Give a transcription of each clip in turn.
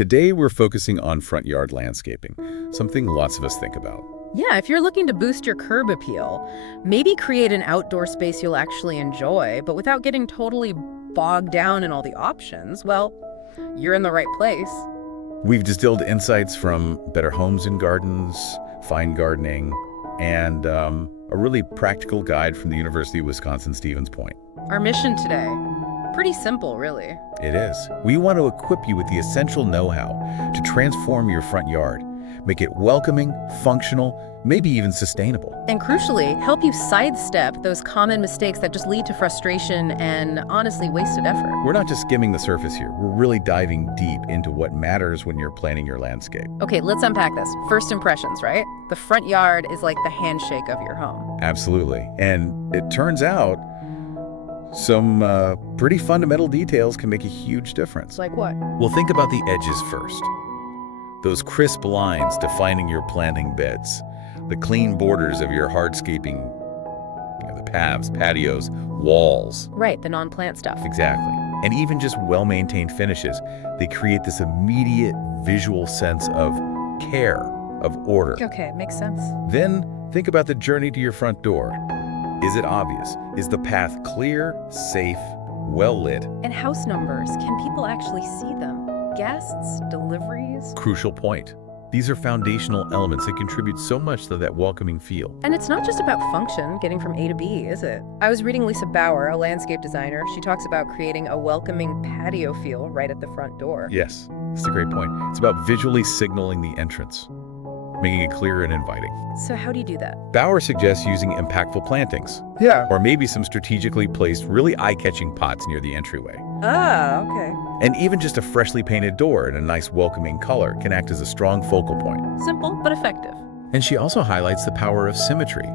Today we're focusing on front yard landscaping, something lots of us think about. Yeah, if you're looking to boost your curb appeal, maybe create an outdoor space you'll actually enjoy, but without getting totally bogged down in all the options, well, you're in the right place. We've distilled insights from Better Homes and Gardens, Fine Gardening, and a really practical guide from the University of Wisconsin-Stevens Point. Our mission today, pretty simple, really. It is. We want to equip you with the essential know-how to transform your front yard, make it welcoming, functional, maybe even sustainable. And crucially, help you sidestep those common mistakes that just lead to frustration and, honestly, wasted effort. We're not just skimming the surface here. We're really diving deep into what matters when you're planning your landscape. Okay, let's unpack this. First impressions, right? The front yard is like the handshake of your home. Absolutely. And it turns out some pretty fundamental details can make a huge difference. Like what? Well, think about the edges first. Those crisp lines defining your planting beds, the clean borders of your hardscaping, the paths, patios, walls. Right, the non-plant stuff. Exactly. And even just well-maintained finishes, they create this immediate visual sense of care, of order. Okay, makes sense. Then think about the journey to your front door. Is it obvious? Is the path clear, safe, well-lit? And house numbers, can people actually see them? Guests, deliveries? Crucial point. These are foundational elements that contribute so much to that welcoming feel. And it's not just about function, getting from A to B, is it? I was reading Lisa Bauer, a landscape designer. She talks about creating a welcoming patio feel right at the front door. Yes, that's a great point. It's about visually signaling the entrance, making it clear and inviting. So how do you do that? Bauer suggests using impactful plantings. Yeah. Or maybe some strategically placed, really eye-catching pots near the entryway. Ah, okay. And even just a freshly painted door in a nice welcoming color can act as a strong focal point. Simple, but effective. And she also highlights the power of symmetry.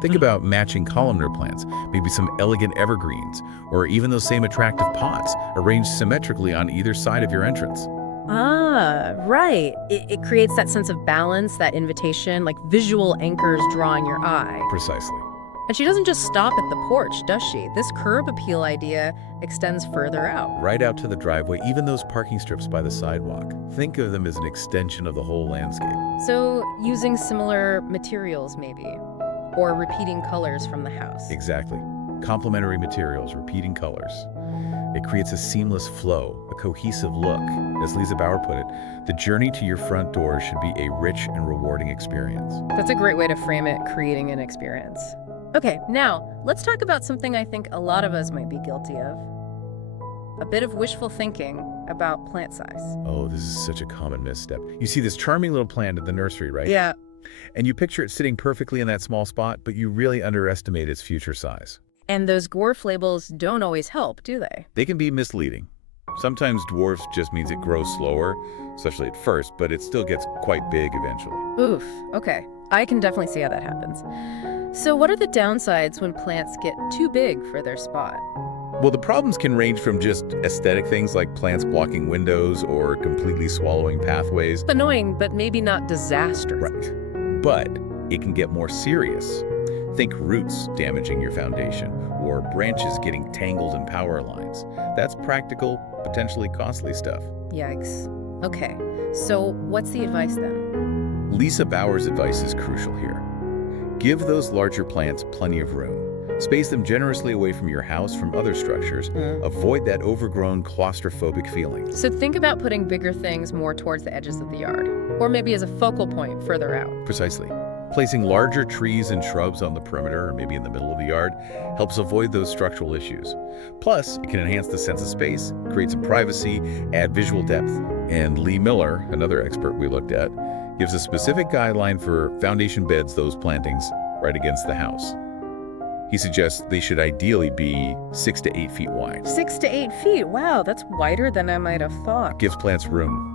Think about matching columnar plants, maybe some elegant evergreens, or even those same attractive pots arranged symmetrically on either side of your entrance. Ah, right. It creates that sense of balance, that invitation, like visual anchors drawing your eye. Precisely. And she doesn't just stop at the porch, does she? This curb appeal idea extends further out. Right out to the driveway, even those parking strips by the sidewalk. Think of them as an extension of the whole landscape. So using similar materials, maybe, or repeating colors from the house. Exactly. Complementary materials, repeating colors. It creates a seamless flow, a cohesive look. As Lisa Bauer put it, the journey to your front door should be a rich and rewarding experience. That's a great way to frame it, creating an experience. Okay, now, let's talk about something I think a lot of us might be guilty of. A bit of wishful thinking about plant size. Oh, this is such a common misstep. You see this charming little plant at the nursery, right? Yeah. And you picture it sitting perfectly in that small spot, but you really underestimate its future size. And those dwarf labels don't always help, do they? They can be misleading. Sometimes dwarf just means it grows slower, especially at first, but it still gets quite big eventually. Oof, okay. I can definitely see how that happens. So what are the downsides when plants get too big for their spot? Well, the problems can range from just aesthetic things like plants blocking windows or completely swallowing pathways. Annoying, but maybe not disastrous. Right. But it can get more serious. Think roots damaging your foundation or branches getting tangled in power lines. That's practical, potentially costly stuff. Yikes. Okay, so what's the advice then? Lisa Bauer's advice is crucial here. Give those larger plants plenty of room. Space them generously away from your house, from other structures. Avoid that overgrown, claustrophobic feeling. So think about putting bigger things more towards the edges of the yard, or maybe as a focal point further out. Precisely. Placing larger trees and shrubs on the perimeter, or maybe in the middle of the yard, helps avoid those structural issues. Plus, it can enhance the sense of space, create some privacy, add visual depth. And Lee Miller, another expert we looked at, gives a specific guideline for foundation beds, those plantings, right against the house. He suggests they should ideally be 6 to 8 feet wide. 6 to 8 feet. Wow, that's wider than I might have thought. Gives plants room.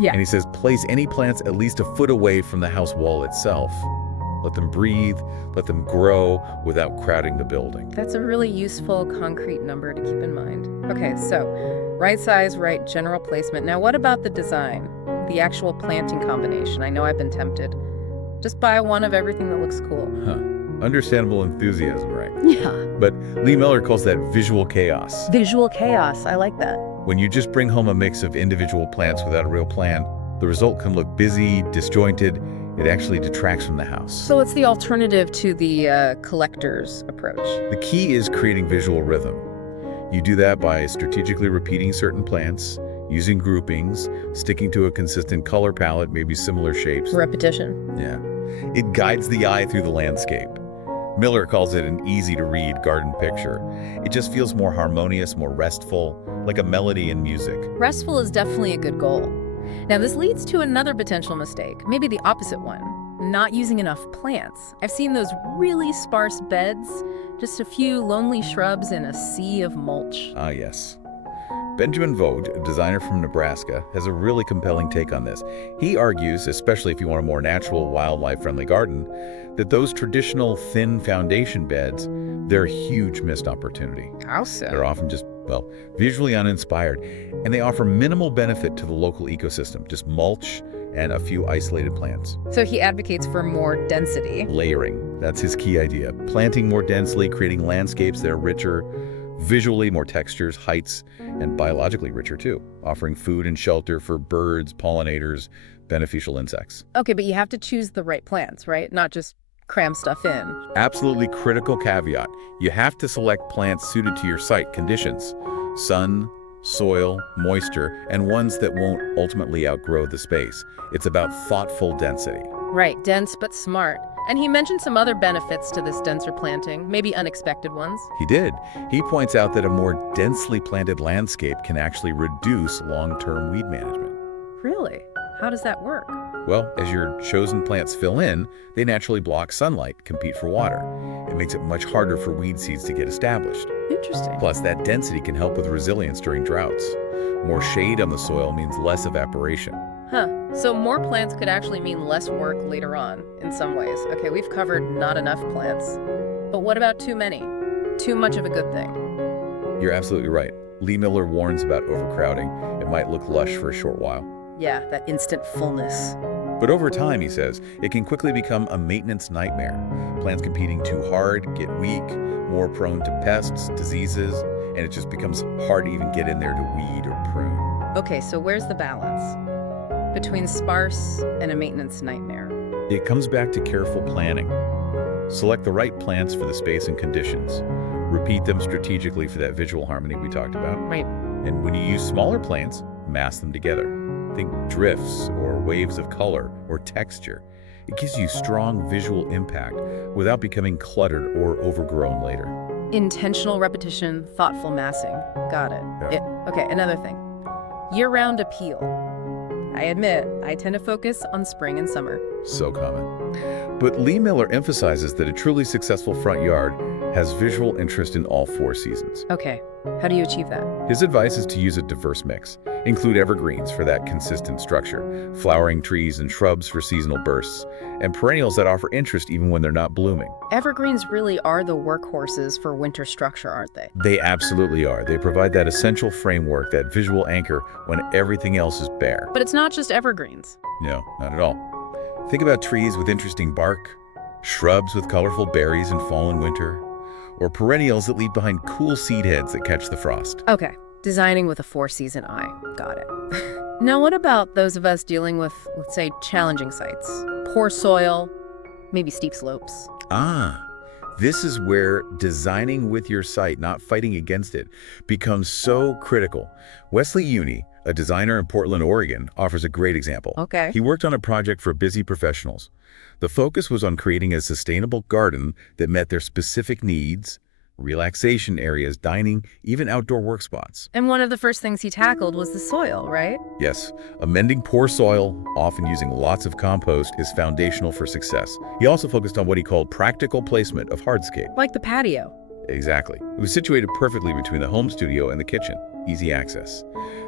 Yeah. And he says place any plants at least a foot away from the house wall itself. Let them breathe, let them grow without crowding the building. That's a really useful, concrete number to keep in mind. Okay, so right size, right general placement. Now what about the design? The actual planting combination? I know I've been tempted. Just buy one of everything that looks cool. Huh. Understandable enthusiasm, right? Yeah. But Lee Miller calls that visual chaos. Visual chaos. I like that. When you just bring home a mix of individual plants without a real plan, the result can look busy, disjointed. It actually detracts from the house. So it's the alternative to the collector's approach. The key is creating visual rhythm. You do that by strategically repeating certain plants, using groupings, sticking to a consistent color palette, maybe similar shapes. Repetition. Yeah. It guides the eye through the landscape. Miller calls it an easy-to-read garden picture. It just feels more harmonious, more restful, like a melody in music. Restful is definitely a good goal. Now, this leads to another potential mistake, maybe the opposite one, not using enough plants. I've seen those really sparse beds, just a few lonely shrubs in a sea of mulch. Ah, yes. Benjamin Vogt, a designer from Nebraska, has a really compelling take on this. He argues, especially if you want a more natural, wildlife-friendly garden, that those traditional thin foundation beds, they're a huge missed opportunity. How so? They're often just, well, visually uninspired, and they offer minimal benefit to the local ecosystem, just mulch and a few isolated plants. So he advocates for more density. Layering, that's his key idea. Planting more densely, creating landscapes that are richer, visually more textures, heights, and biologically richer too, offering food and shelter for birds, pollinators, beneficial insects. Okay, but you have to choose the right plants, right? Not just cram stuff in. Absolutely critical caveat. You have to select plants suited to your site conditions: sun, soil, moisture, and ones that won't ultimately outgrow the space. It's about thoughtful density. Right, dense but smart. And he mentioned some other benefits to this denser planting, maybe unexpected ones. He did. He points out that a more densely planted landscape can actually reduce long-term weed management. Really? How does that work? Well, as your chosen plants fill in, they naturally block sunlight, compete for water. It makes it much harder for weed seeds to get established. Interesting. Plus, that density can help with resilience during droughts. More shade on the soil means less evaporation. Huh. So more plants could actually mean less work later on, in some ways. Okay, we've covered not enough plants. But what about too many? Too much of a good thing? You're absolutely right. Lee Miller warns about overcrowding. It might look lush for a short while. Yeah, that instant fullness. But over time, he says, it can quickly become a maintenance nightmare. Plants competing too hard, get weak, more prone to pests, diseases, and it just becomes hard to even get in there to weed or prune. Okay, so where's the balance between sparse and a maintenance nightmare? It comes back to careful planning. Select the right plants for the space and conditions. Repeat them strategically for that visual harmony we talked about. Right. And when you use smaller plants, mass them together. Think drifts or waves of color or texture. It gives you strong visual impact without becoming cluttered or overgrown later. Intentional repetition, thoughtful massing. Got it. Okay, another thing. Year-round appeal. I admit, I tend to focus on spring and summer. So common. But Lee Miller emphasizes that a truly successful front yard has visual interest in all 4 seasons. Okay, how do you achieve that? His advice is to use a diverse mix. Include evergreens for that consistent structure, flowering trees and shrubs for seasonal bursts, and perennials that offer interest even when they're not blooming. Evergreens really are the workhorses for winter structure, aren't they? They absolutely are. They provide that essential framework, that visual anchor when everything else is bare. But it's not just evergreens. No, not at all. Think about trees with interesting bark, shrubs with colorful berries in fall and winter, or perennials that leave behind cool seed heads that catch the frost. Okay, designing with a 4-season eye. Got it. Now, what about those of us dealing with, let's say, challenging sites? Poor soil, maybe steep slopes. This is where designing with your site, not fighting against it, becomes so critical. Wesley Uni, a designer in Portland, Oregon, offers a great example. Okay. He worked on a project for busy professionals. The focus was on creating a sustainable garden that met their specific needs: relaxation areas, dining, even outdoor work spots. And one of the first things he tackled was the soil, right? Yes, amending poor soil, often using lots of compost, is foundational for success. He also focused on what he called practical placement of hardscape. Like the patio. Exactly. It was situated perfectly between the home studio and the kitchen. Easy access.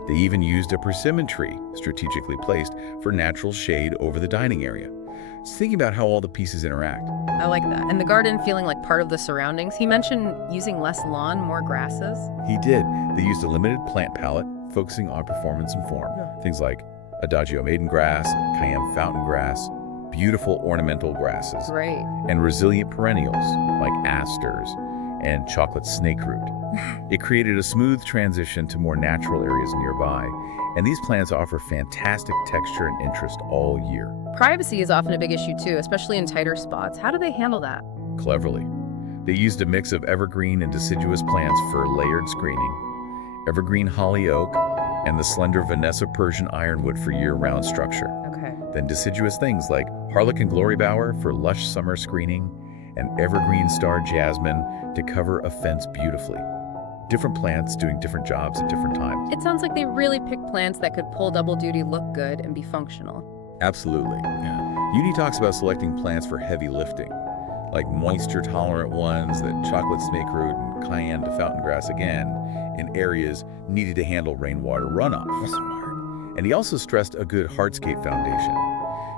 They even used a persimmon tree, strategically placed, for natural shade over the dining area. It's thinking about how all the pieces interact. I like that. And the garden feeling like part of the surroundings. He mentioned using less lawn, more grasses. He did. They used a limited plant palette, focusing on performance and form. Things like Adagio maiden grass, Cayenne fountain grass, beautiful ornamental grasses, Great. and resilient perennials like asters and chocolate snakeroot. It created a smooth transition to more natural areas nearby, and these plants offer fantastic texture and interest all year. Privacy is often a big issue too, especially in tighter spots. How do they handle that? Cleverly, they used a mix of evergreen and deciduous plants for layered screening, evergreen holly oak, and the slender Vanessa Persian ironwood for year-round structure. Okay. Then deciduous things like Harlequin glorybower for lush summer screening, and evergreen star jasmine to cover a fence beautifully. Different plants doing different jobs at different times. It sounds like they really picked plants that could pull double duty, look good, and be functional. Absolutely. Uni talks about selecting plants for heavy lifting, like moisture-tolerant ones that chocolate snakeroot and cayenne to fountain grass again, in areas needed to handle rainwater runoff. Smart. And he also stressed a good hardscape foundation,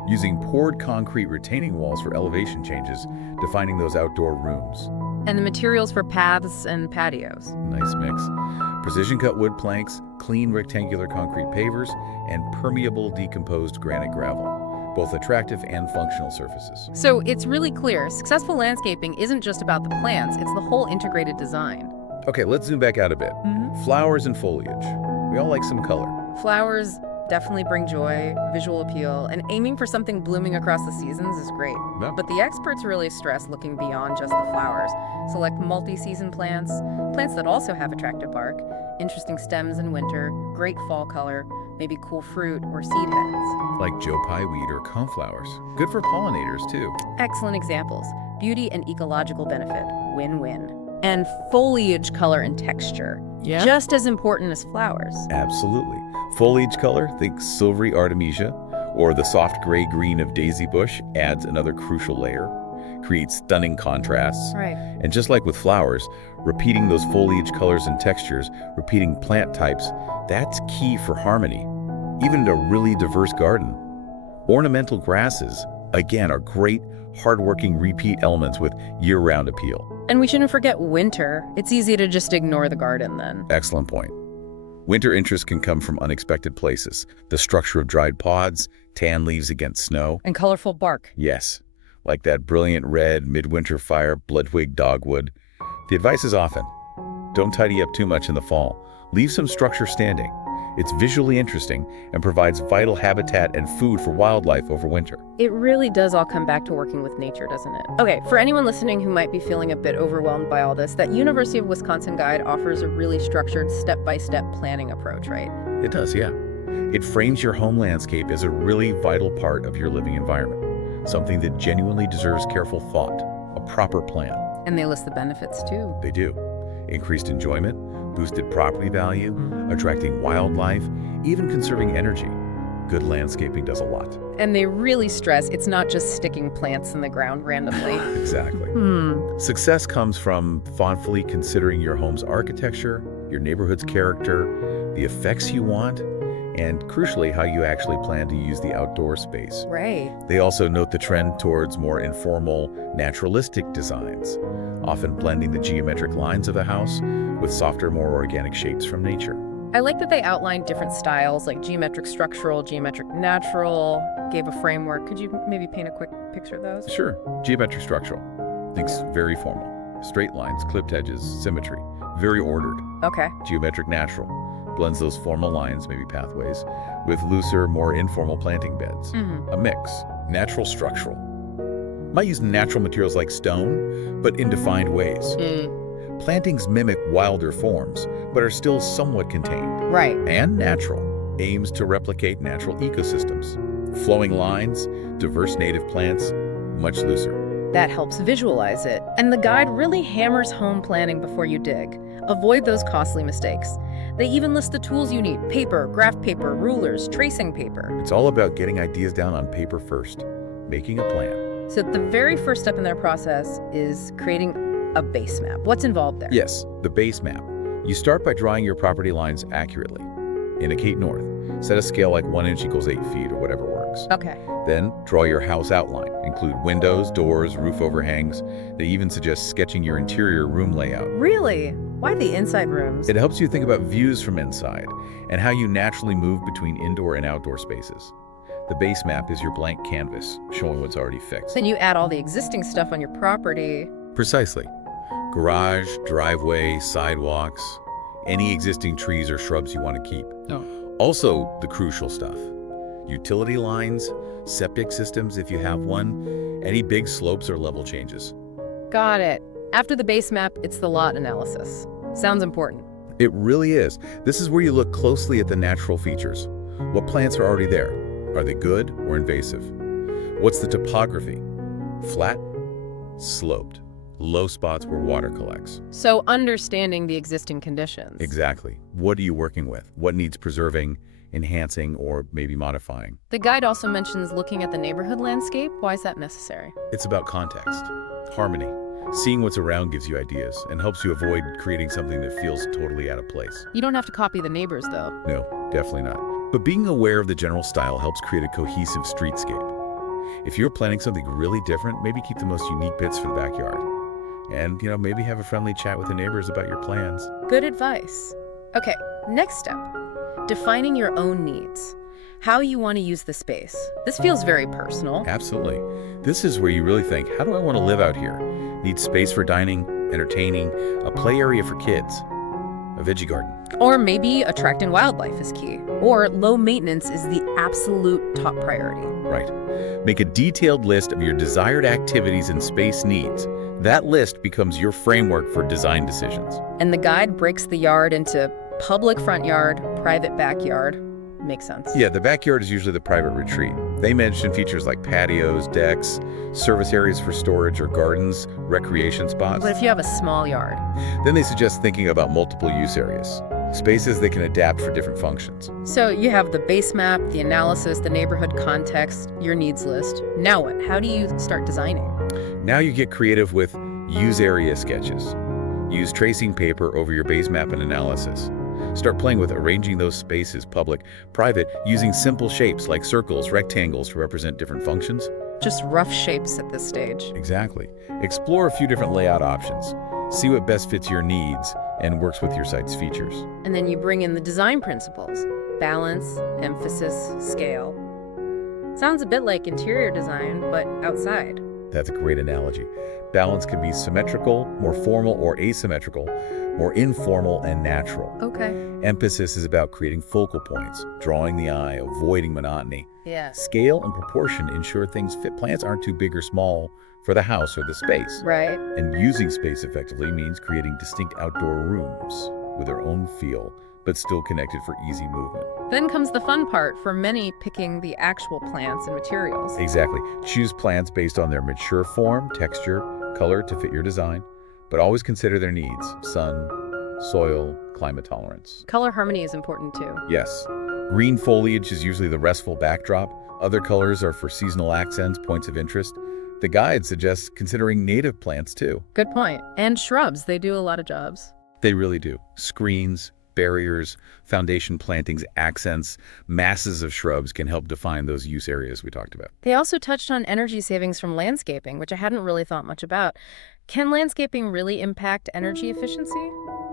using poured concrete retaining walls for elevation changes, defining those outdoor rooms. And the materials for paths and patios. Nice mix. Precision-cut wood planks, clean rectangular concrete pavers, and permeable decomposed granite gravel, both attractive and functional surfaces. So it's really clear, successful landscaping isn't just about the plants, it's the whole integrated design. Okay, let's zoom back out a bit. Flowers and foliage. We all like some color. Flowers definitely bring joy, visual appeal, and aiming for something blooming across the seasons is great. Yeah. But the experts really stress looking beyond just the flowers. Select multi-season plants, plants that also have attractive bark, interesting stems in winter, great fall color, maybe cool fruit or seed heads. Like Joe Pye weed or coneflowers. Good for pollinators, too. Excellent examples. Beauty and ecological benefit, win-win. And foliage color and texture, just as important as flowers. Absolutely. Foliage color, think silvery artemisia, or the soft gray-green of daisy bush adds another crucial layer, creates stunning contrasts. Right. And just like with flowers, repeating those foliage colors and textures, repeating plant types, that's key for harmony, even in a really diverse garden. Ornamental grasses, again, are great, hardworking repeat elements with year-round appeal. And we shouldn't forget winter. It's easy to just ignore the garden then. Excellent point. Winter interest can come from unexpected places. The structure of dried pods, tan leaves against snow. And colorful bark. Yes, like that brilliant red midwinter fire bloodwig dogwood. The advice is often, don't tidy up too much in the fall. Leave some structure standing. It's visually interesting and provides vital habitat and food for wildlife over winter. It really does all come back to working with nature, doesn't it? Okay, for anyone listening who might be feeling a bit overwhelmed by all this, that University of Wisconsin guide offers a really structured step-by-step planning approach, right? It does, yeah. It frames your home landscape as a really vital part of your living environment, something that genuinely deserves careful thought, a proper plan. And they list the benefits too. They do. Increased enjoyment, boosted property value, attracting wildlife, even conserving energy. Good landscaping does a lot. And they really stress it's not just sticking plants in the ground randomly. Exactly. Success comes from thoughtfully considering your home's architecture, your neighborhood's character, the effects you want, and crucially, how you actually plan to use the outdoor space. Right. They also note the trend towards more informal, naturalistic designs, often blending the geometric lines of the house with softer, more organic shapes from nature. I like that they outlined different styles like geometric structural, geometric natural, gave a framework. Could you maybe paint a quick picture of those? Sure. Geometric structural. Thinks very formal. Straight lines, clipped edges, symmetry. Very ordered. Okay. Geometric natural. Blends those formal lines, maybe pathways, with looser, more informal planting beds. A mix. Natural structural. Might use natural materials like stone, but in defined ways. Plantings mimic wilder forms, but are still somewhat contained. Right. And natural. Aims to replicate natural ecosystems. Flowing lines, diverse native plants, much looser. That helps visualize it. And the guide really hammers home planning before you dig. Avoid those costly mistakes. They even list the tools you need: paper, graph paper, rulers, tracing paper. It's all about getting ideas down on paper first, making a plan. So the very first step in their process is creating a base map. What's involved there? Yes, the base map. You start by drawing your property lines accurately. Indicate north. Set a scale like 1 inch equals 8 feet or whatever works. Okay. Then draw your house outline. Include windows, doors, roof overhangs. They even suggest sketching your interior room layout. Really? Why the inside rooms? It helps you think about views from inside and how you naturally move between indoor and outdoor spaces. The base map is your blank canvas, showing what's already fixed. Then you add all the existing stuff on your property. Precisely. Garage, driveway, sidewalks, any existing trees or shrubs you want to keep. Oh. Also, the crucial stuff. Utility lines, septic systems if you have one, any big slopes or level changes. Got it. After the base map, it's the lot analysis. Sounds important. It really is. This is where you look closely at the natural features. What plants are already there? Are they good or invasive? What's the topography? Flat? Sloped? Low spots where water collects? So understanding the existing conditions. Exactly. What are you working with? What needs preserving, enhancing, or maybe modifying? The guide also mentions looking at the neighborhood landscape. Why is that necessary? It's about context, harmony. Seeing what's around gives you ideas and helps you avoid creating something that feels totally out of place. You don't have to copy the neighbors, though. No, definitely not. But being aware of the general style helps create a cohesive streetscape. If you're planning something really different, maybe keep the most unique bits for the backyard. And, maybe have a friendly chat with the neighbors about your plans. Good advice. Okay, next step. Defining your own needs. How you want to use the space. This feels very personal. Absolutely. This is where you really think, how do I want to live out here? Need space for dining, entertaining, a play area for kids, a veggie garden. Or maybe attracting wildlife is key. Or low maintenance is the absolute top priority. Right. Make a detailed list of your desired activities and space needs. That list becomes your framework for design decisions. And the guide breaks the yard into public front yard, private backyard. Makes sense. Yeah, the backyard is usually the private retreat. They mention features like patios, decks, service areas for storage or gardens, recreation spots. But if you have a small yard? Then they suggest thinking about multiple use areas, spaces they can adapt for different functions. So you have the base map, the analysis, the neighborhood context, your needs list. Now what? How do you start designing? Now you get creative with use area sketches. Use tracing paper over your base map and analysis. Start playing with arranging those spaces, public, private, using simple shapes like circles, rectangles to represent different functions. Just rough shapes at this stage. Exactly. Explore a few different layout options. See what best fits your needs and works with your site's features. And then you bring in the design principles. Balance, emphasis, scale. Sounds a bit like interior design, but outside. That's a great analogy. Balance can be symmetrical, more formal or asymmetrical, more informal and natural. Okay. Emphasis is about creating focal points, drawing the eye, avoiding monotony. Yeah. Scale and proportion ensure things fit. Plants aren't too big or small for the house or the space. Right. And using space effectively means creating distinct outdoor rooms with their own feel, but still connected for easy movement. Then comes the fun part for many, picking the actual plants and materials. Exactly. Choose plants based on their mature form, texture, color to fit your design, but always consider their needs: sun, soil, climate tolerance. Color harmony is important too. Yes. Green foliage is usually the restful backdrop. Other colors are for seasonal accents, points of interest. The guide suggests considering native plants too. Good point. And shrubs, they do a lot of jobs. They really do. Screens, barriers, foundation plantings, accents, masses of shrubs can help define those use areas we talked about. They also touched on energy savings from landscaping, which I hadn't really thought much about. Can landscaping really impact energy efficiency?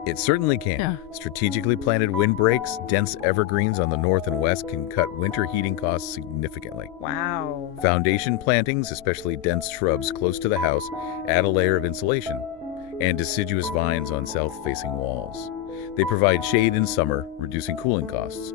It certainly can. Yeah. Strategically planted windbreaks, dense evergreens on the north and west can cut winter heating costs significantly. Wow. Foundation plantings, especially dense shrubs close to the house, add a layer of insulation, and deciduous vines on south-facing walls. They provide shade in summer, reducing cooling costs,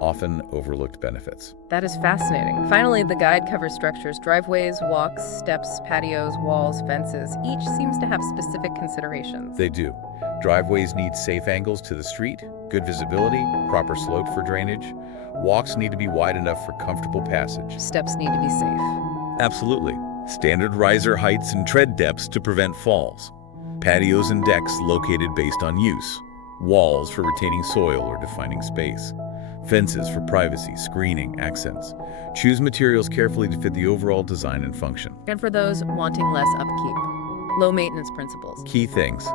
often overlooked benefits. That is fascinating. Finally, the guide covers structures: driveways, walks, steps, patios, walls, fences. Each seems to have specific considerations. They do. Driveways need safe angles to the street, good visibility, proper slope for drainage. Walks need to be wide enough for comfortable passage. Steps need to be safe. Absolutely. Standard riser heights and tread depths to prevent falls. Patios and decks located based on use. Walls for retaining soil or defining space. Fences for privacy, screening, accents. Choose materials carefully to fit the overall design and function. And for those wanting less upkeep, low maintenance principles. Key things.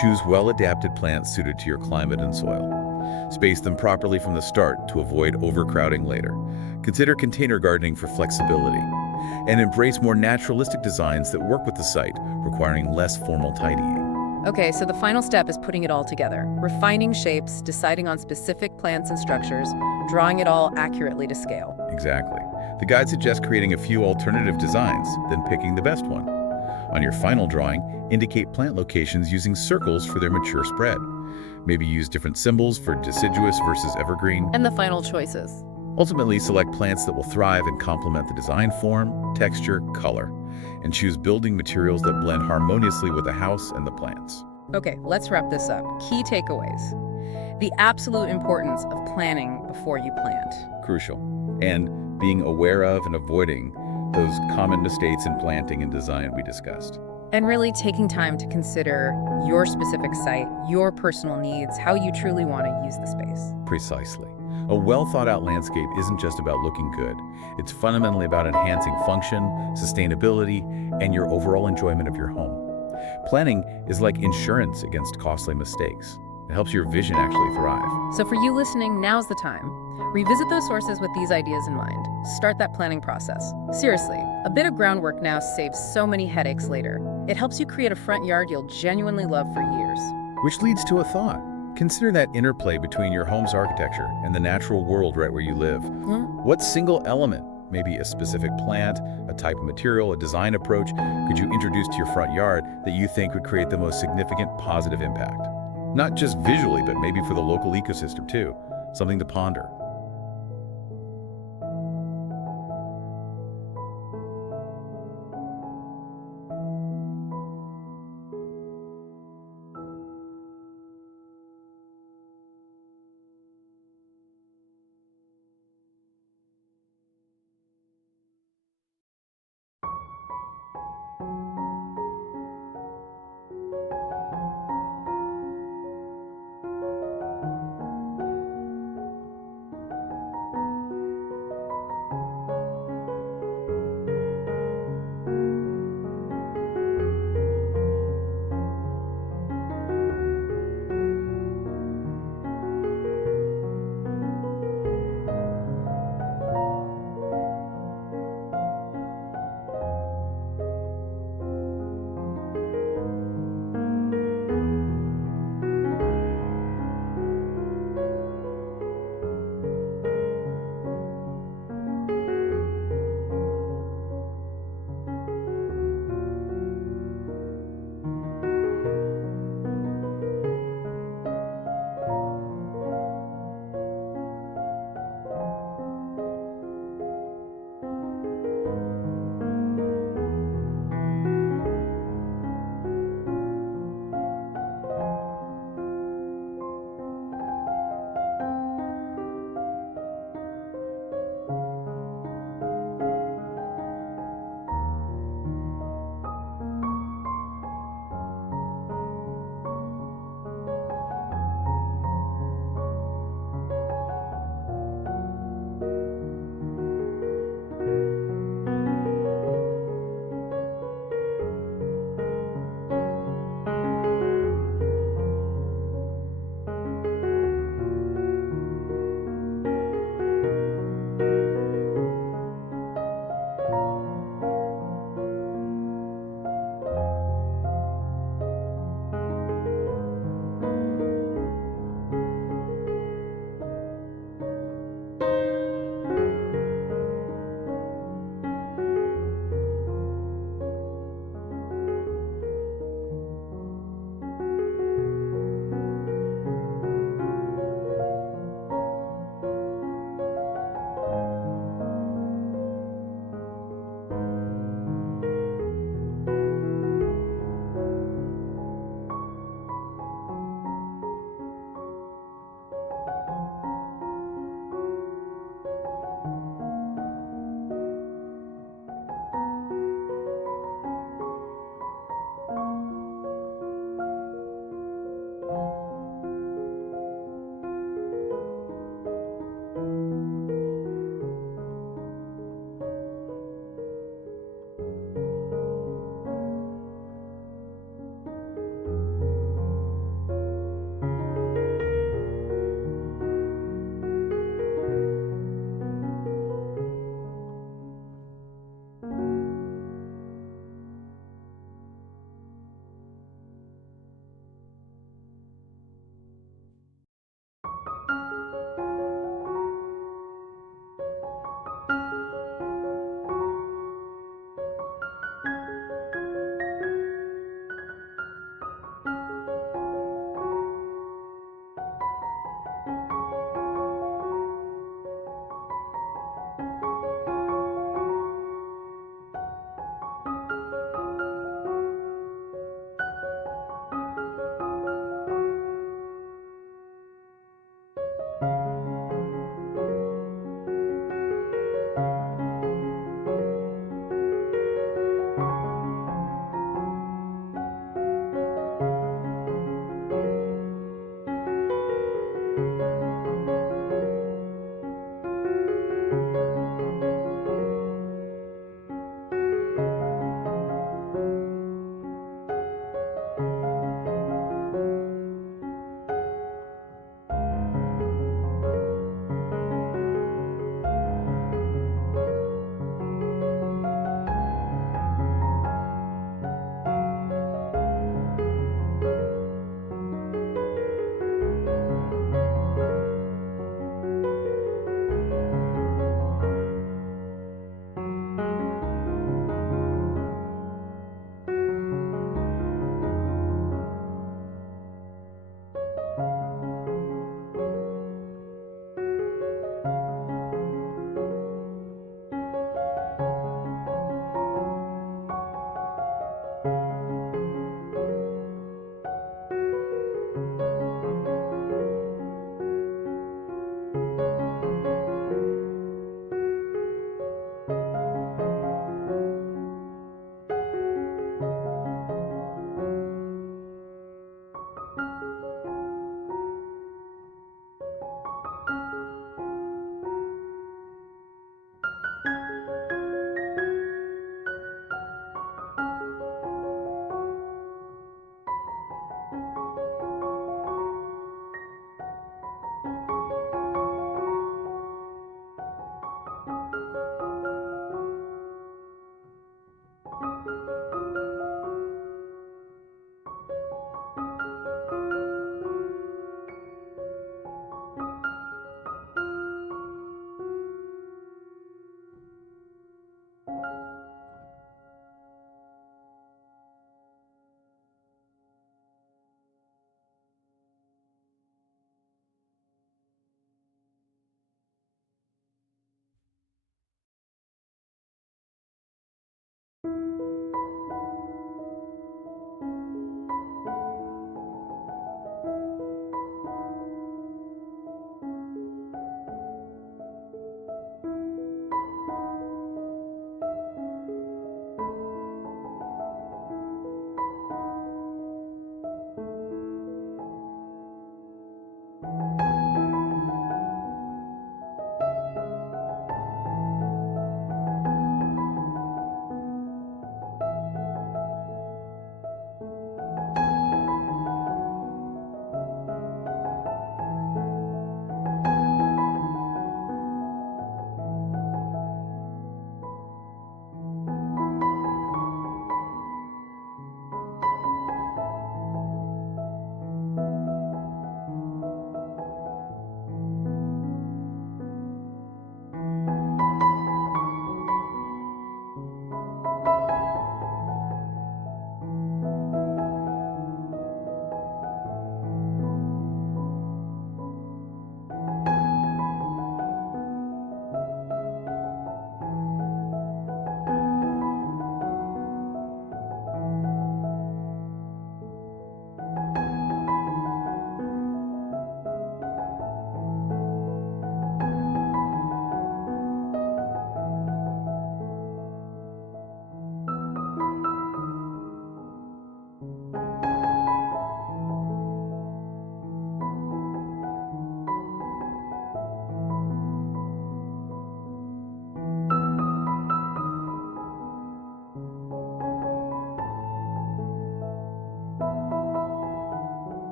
Choose well-adapted plants suited to your climate and soil. Space them properly from the start to avoid overcrowding later. Consider container gardening for flexibility. And embrace more naturalistic designs that work with the site, requiring less formal tidying. Okay, so the final step is putting it all together. Refining shapes, deciding on specific plants and structures, drawing it all accurately to scale. Exactly. The guide suggests creating a few alternative designs, then picking the best one. On your final drawing, indicate plant locations using circles for their mature spread. Maybe use different symbols for deciduous versus evergreen. And the final choices. Ultimately, select plants that will thrive and complement the design form, texture, color, and choose building materials that blend harmoniously with the house and the plants. Okay, let's wrap this up. Key takeaways. The absolute importance of planning before you plant. Crucial. And being aware of and avoiding those common mistakes in planting and design we discussed. And really taking time to consider your specific site, your personal needs, how you truly want to use the space. Precisely. A well-thought-out landscape isn't just about looking good. It's fundamentally about enhancing function, sustainability, and your overall enjoyment of your home. Planning is like insurance against costly mistakes. It helps your vision actually thrive. So for you listening, now's the time. Revisit those sources with these ideas in mind. Start that planning process. Seriously, a bit of groundwork now saves so many headaches later. It helps you create a front yard you'll genuinely love for years. Which leads to a thought. Consider that interplay between your home's architecture and the natural world right where you live. What single element, maybe a specific plant, a type of material, a design approach, could you introduce to your front yard that you think would create the most significant positive impact? Not just visually, but maybe for the local ecosystem too. Something to ponder.